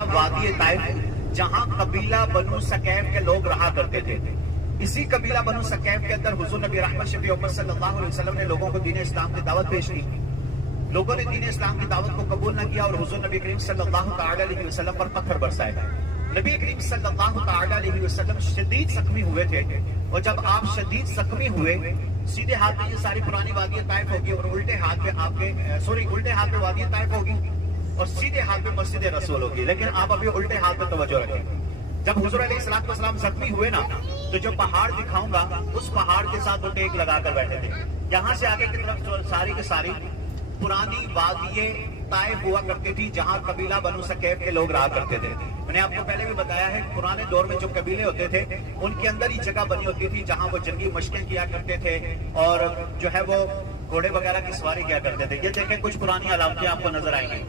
वादी ताइफ जहां कबीला बनु सकैफ के लोग रहा करते थे। इसी कबीला बनु सकैफ के अंदर हुजूर नबी रहमत शफी उम्मत सल्लल्लाहु अलैहि वसल्लम ने लोगों को दीन इस्लाम की दावत पेश की। लोगों ने दीन इस्लाम की दावत को कबूल न किया और हुजूर नबी करीम सल्लल्लाहु अलैहि वसल्लम पर पत्थर बरसाए। नबी करीम सल्लल्लाहु अलैहि वसल्लम शदीद जख्मी हुए थे और जब आप शदीद जख्मी हुए, सीधे हाथ में ये सारी पुरानी वादी ताइफ होगी और उल्टे हाथ पे उल्टे हाथ पे वादी ताइफ होगी और सीधे हाथ पे मस्जिद रसूल होगी। लेकिन आप अभी उल्टे हाथ पे तवज्जो रखें। जब हुजूर अलैहिस्सलातु वस्सलाम जख्मी हुए ना, तो जो पहाड़ दिखाऊंगा उस पहाड़ के साथ वो टेक लगा कर बैठे थे। यहाँ से आगे की तरफ सारी की सारी पुरानी वादिये ताइफ हुआ करती थी जहाँ कबीला बनु सकैफ के लोग रहा करते थे। मैंने आपको पहले भी बताया है, पुराने दौर में जो कबीले होते थे उनके अंदर ही जगह बनी होती थी जहाँ वो जंगी मशकें किया करते थे और जो है वो घोड़े वगैरह की सवारी किया करते थे। ये देखें, कुछ पुरानी अलामतें आपको नजर आएंगी।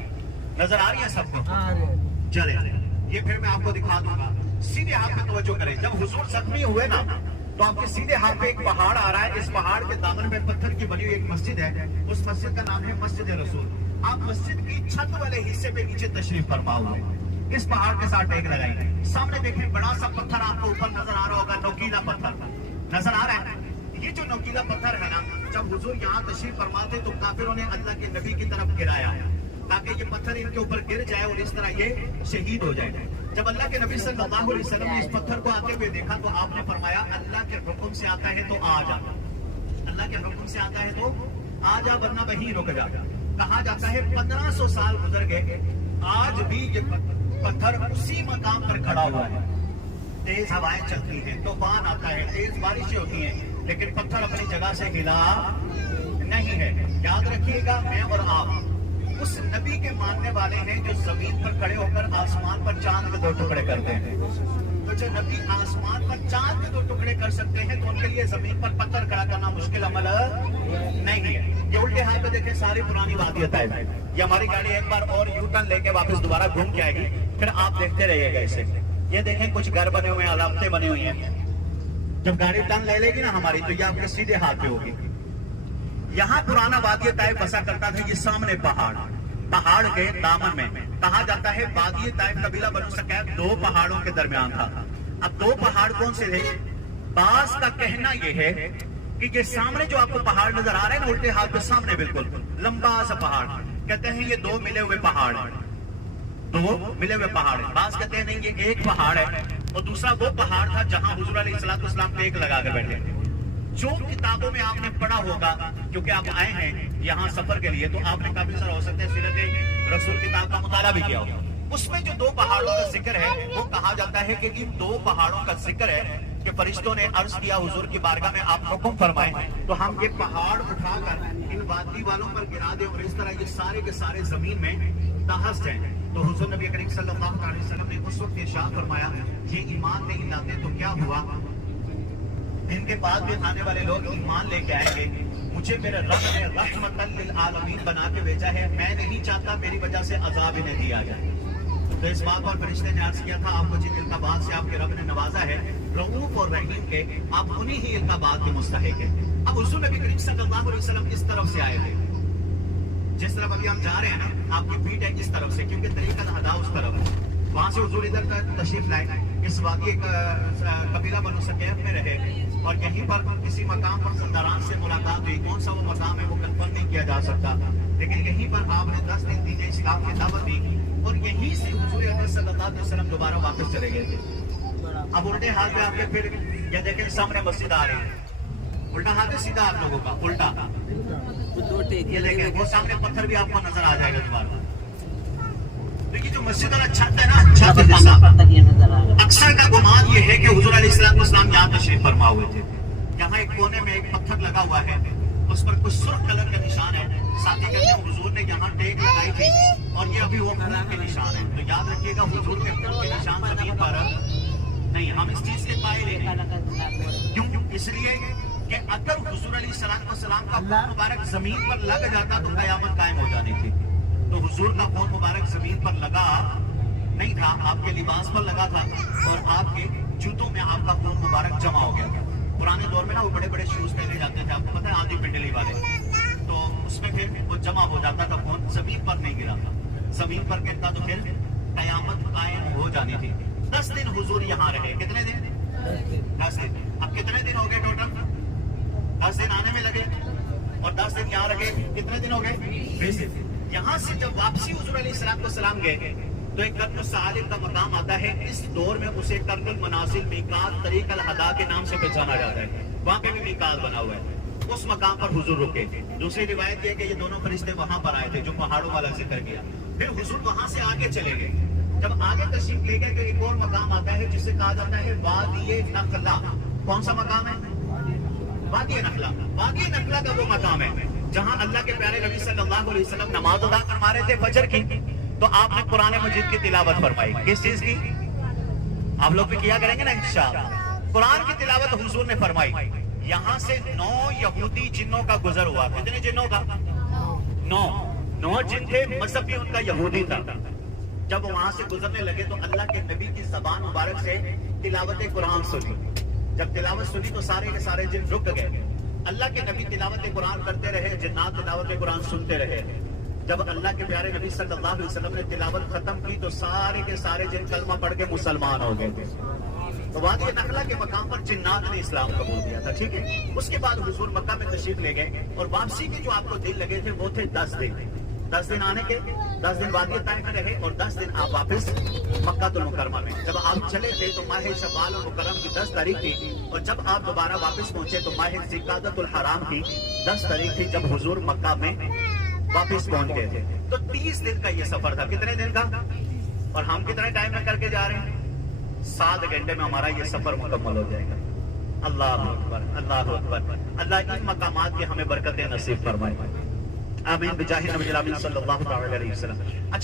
नजर आ रही है सबको? चले ये फिर मैं आपको दिखा दूंगा। सीधे हाथ पे तवज्जो करें। जब हुजूर जख्मी हुए ना, तो आपके सीधे हाथ पे एक पहाड़ आ रहा है। इस पहाड़ के दामन में पत्थर की बनी हुई एक मस्जिद है। उस मस्जिद का नाम है मस्जिद रसूल। आप मस्जिद की छत वाले हिस्से पे नीचे तशरीफ फरमा हुए, इस पहाड़ के साथ टेक लगाई। सामने देखें, बड़ा सा पत्थर आपको ऊपर नजर आ रहा होगा, नोकीला पत्थर नजर आ रहा है। ये जो नोकीला पत्थर है ना, जब हुजूर यहाँ तशरीफ फरमाते तो काफिरों ने अल्लाह के नबी की तरफ गिराया ताकि ये पत्थर इनके ऊपर गिर जाए और इस तरह ये शहीद हो जाए। जब अल्लाह के नबी सल्लल्लाहु अलैहि वसल्लम ने इस पत्थर को आते हुए देखा तो आपने फरमाया, अल्लाह के हुक्म से आता है तो आ जा, अल्लाह के हुक्म से आता है तो आ जा, वरना वहीं रुक जा। कहा जाता है 1500 साल गुजर गए, आज भी ये पत्थर उसी मकाम पर खड़ा हुआ है। तेज हवाएं चलती हैं, तूफान आता है, तेज बारिशें होती हैं, लेकिन पत्थर अपनी जगह से हिला नहीं है। याद रखिएगा, मैं और आप उस नबी के मानने वाले हैं जो जमीन पर खड़े होकर आसमान पर चांद के 2 टुकड़े करते हैं। तो जो नबी आसमान पर चांद के 2 टुकड़े कर सकते हैं, तो उनके लिए जमीन पर पत्थर खड़ा करना मुश्किल अमल नहीं है। ये उल्टे हाथ पे देखें, सारी पुरानी वादियत है। ये हमारी गाड़ी एक बार और यू टर्न लेके वापस दोबारा घूम के आएगी, फिर आप देखते रहिएगा इसे। ये देखें, कुछ घर बने हुए हैं, अलामतें बनी हुई हैं। जब गाड़ी टर्न ले लेगी ना हमारी, तो ये आपके सीधे हाथ पे होगी। यहाँ पुराना वादिय ताइफ बसा करता था। ये सामने पहाड़ के दामन में कहा जाता है वादिय ताइफ कबीला बनु सकैफ 2 पहाड़ों के दरमियान था। अब 2 पहाड़ कौन से थे? बास का कहना यह है कि ये सामने जो आपको पहाड़ नजर आ रहा है ना, उल्टे हाथ पे सामने बिल्कुल लंबा सा पहाड़, कहते हैं ये 2 मिले हुए पहाड़ है। 2 मिले हुए पहाड़ है। बास कहते हैं नहीं, ये एक पहाड़ है और दूसरा वो पहाड़ था जहां हुजूर अलैहिस्सलातु वस्सलाम टेक लगा कर बैठे। जो किताबों में आपने पढ़ा होगा, क्योंकि आप आए हैं यहाँ सफर के लिए, तो आपने काफी सारा हो सकता है सीरत रसूल किताब का मुताला भी किया होगा। उसमें जो 2 पहाड़ों का जिक्र है, वो कहा जाता है कि इन 2 पहाड़ों का जिक्र है कि फरिश्तों ने अर्ज किया हुजूर की बारगाह में, आप हुक्म फरमाएं तो हम ये पहाड़ उठाकर इन वादी वालों पर गिरा दें और इस तरह ये सारे के सारे जमीन में दहस जाएं। तो हुजूर नबी करीम सल्लल्लाहु अलैहि वसल्लम ने उस वक्त इरशाद फरमाया, ये ईमान नहीं लाते तो क्या हुआ, इनके बाद में आने वाले लोग ईमान लेके आएंगे। मुझे मेरे रब ने रहमतन लिल आलमीन बना के भेजा है, मैं नहीं चाहता मेरी वजह से अजाब इन्हें दिया जाए। तो इस बात पर फरिश्ते ने अर्ज किया था, आपको जिन इल्काबात से आपके रब ने नवाजा है, रऊफ और रहीम के, आप उन्हीं ही इल्काबात के मुस्तहिक हैं। अब हुजूर नबी करीम सल्लल्लाहु अलैहि वसल्लम इस तरफ से आए थे, जिस तरफ अभी हम जा रहे हैं ना, आपकी पीठ है इस तरफ से, क्योंकि तरीका हदा उस तरफ है। वहां से हुजूर इधर तक तशरीफ लाए, इस वादी कबीला बनु सकैफ में रहे और यहीं पर किसी मकाम पर सरदारान से मुलाकात हुई। कौन सा वो मकाम है वो कंफर्म नहीं किया जा सकता, लेकिन यहीं पर आपने 10 दिन दीन इस्लाम की दावत दी और यहीं से हुजूर अकरम सल्लल्लाहु अलैहि वसल्लम दोबारा वापस चले गए थे। अब उल्टे हाथ में आपके फिर ये देखें, सामने मस्जिद आ रही है। उल्टा हाथ है सीधा आप लोगों का, उल्टा ये देखें, वो सामने पत्थर भी आपको नजर आ जाएगा दोबारा। तो ये जो मस्जिद वाला छत है ना, छत अक्सर का गुमान ये है कि हुजूर अलैहिस्सलातु वस्सलाम यहाँ तशरीफ फरमा हुए थे। यहाँ एक कोने में एक पत्थर लगा हुआ है, उस पर कुछ सुर्ख कलर का निशान है। साथ ही कहते हैं हुजूर ने यहाँ टेक लगाई थी और ये अभी वो खून के निशान है। तो याद रखिएगा, हुजूर के खून के निशान जमीन पर नहीं, हम इस चीज के कायल हैं। क्यों? इसलिए कि अगर हुजूर अलैहिस्सलातु वस्सलाम का खून मुबारक जमीन पर लग जाता तो कयामत कायम हो जानी थी। तो हुजूर का खून मुबारक जमीन पर लगा नहीं था, आपके लिबास पर लगा था और आपके जूतों में आपका खून मुबारक जमा हो गया था। पुराने दौर में ना वो बड़े बड़े शूज पहने जाते थे, आपको पता है, आधी पिंडली वाले, तो उसमें फिर वो जमा हो जाता था, खून जमीन पर नहीं गिरा था। जमीन पर गिरता तो फिर कयामत جانی تھی. 10 دن حضور یہاں رہے. کتنے دن؟ 10 دن. اب کتنے دن ہو گئے ٹوٹل؟ 10 دن آنے میں لگے اور 10 دن یہاں رہے. کتنے دن ہو گئے؟ 20 دن. یہاں سے جب واپسی حضور علیہ السلام گئے تو ایک قرن السعالب کا مقام آتا ہے. اس دور میں اسے قرن المنازل میقات طریق الہدا کے نام سے پہچانا جاتا ہے. وہاں پہ بھی میقات بنا ہوا ہے. اس مقام پر حضور رکے. دوسری روایت یہ کہ یہ دونوں فرشتے وہاں پر آئے تھے جو پہاڑوں والا ذکر کیا. پھر حضور وہاں سے آگے چلے گئے. جب آگے تشریف لے گئے تو ایک اور مقام آتا ہے جسے کہا جاتا ہے وادی نخلا. کون سا مقام ہے؟ وادی نخلا. وادی نخلا کا وہ مقام ہے جہاں اللہ کے پیارے نبی صلی اللہ علیہ وسلم نماز ادا فرما رہے تھے فجر کی. تو آپ نے قرآن مجید کی تلاوت فرمائی. کس چیز کی؟ آپ لوگ بھی کیا کریں گے نا انشاءاللہ. قرآن کی تلاوت حضور نے فرمائی. یہاں سے 9 یہودی جنوں کا گزر ہوا. کتنے جنوں کا؟ 9 جن تھے. مذہب بھی ان کا یہودی تھا. جب وہاں سے گزرنے لگے تو اللہ کے نبی کی زبان مبارک سے تلاوت قرآن سنی. جب تلاوت سنی تو سارے کے سارے جن رک گئے. اللہ کے نبی تلاوت قرآن کرتے رہے, جنات تلاوت قرآن سنتے رہے. جب اللہ کے پیارے نبی صلی اللہ علیہ وسلم نے تلاوت ختم کی تو سارے کے سارے جن کلمہ پڑھ کے مسلمان ہو گئے تھے. تو وادی نخلا کے مقام پر جنات نے اسلام قبول کیا تھا. ٹھیک ہے. اس کے بعد حضور مکہ میں تشریف لے گئے اور واپسی کے جو آپ کو دن لگے تھے وہ تھے 10 دن. 10 دن آنے کے, 10 دن وادی طائف میں رہے اور 10 دن آپ واپس مکہ المکرمہ میں. جب آپ چلے تھے تو ماہ شوال المکرم کی 10 تاریخ تھی اور جب آپ دوبارہ واپس پہنچے تو ماہ ذوالقعدۃ الحرام کی 10 تاریخ تھی جب حضور مکہ میں واپس پہنچ گئے تھے. تو 30 دن کا یہ سفر تھا. کتنے دن کا؟ اور ہم کتنے ٹائم میں کر کے جا رہے ہیں؟ 7 گھنٹے میں ہمارا یہ سفر مکمل ہو جائے گا. اللہ اکبر, اللہ اکبر. اللہ ان مقامات کی ہمیں برکتیں نصیب فرمائے. آمین بجاہ نبی الامین صلی اللہ علیہ وسلم.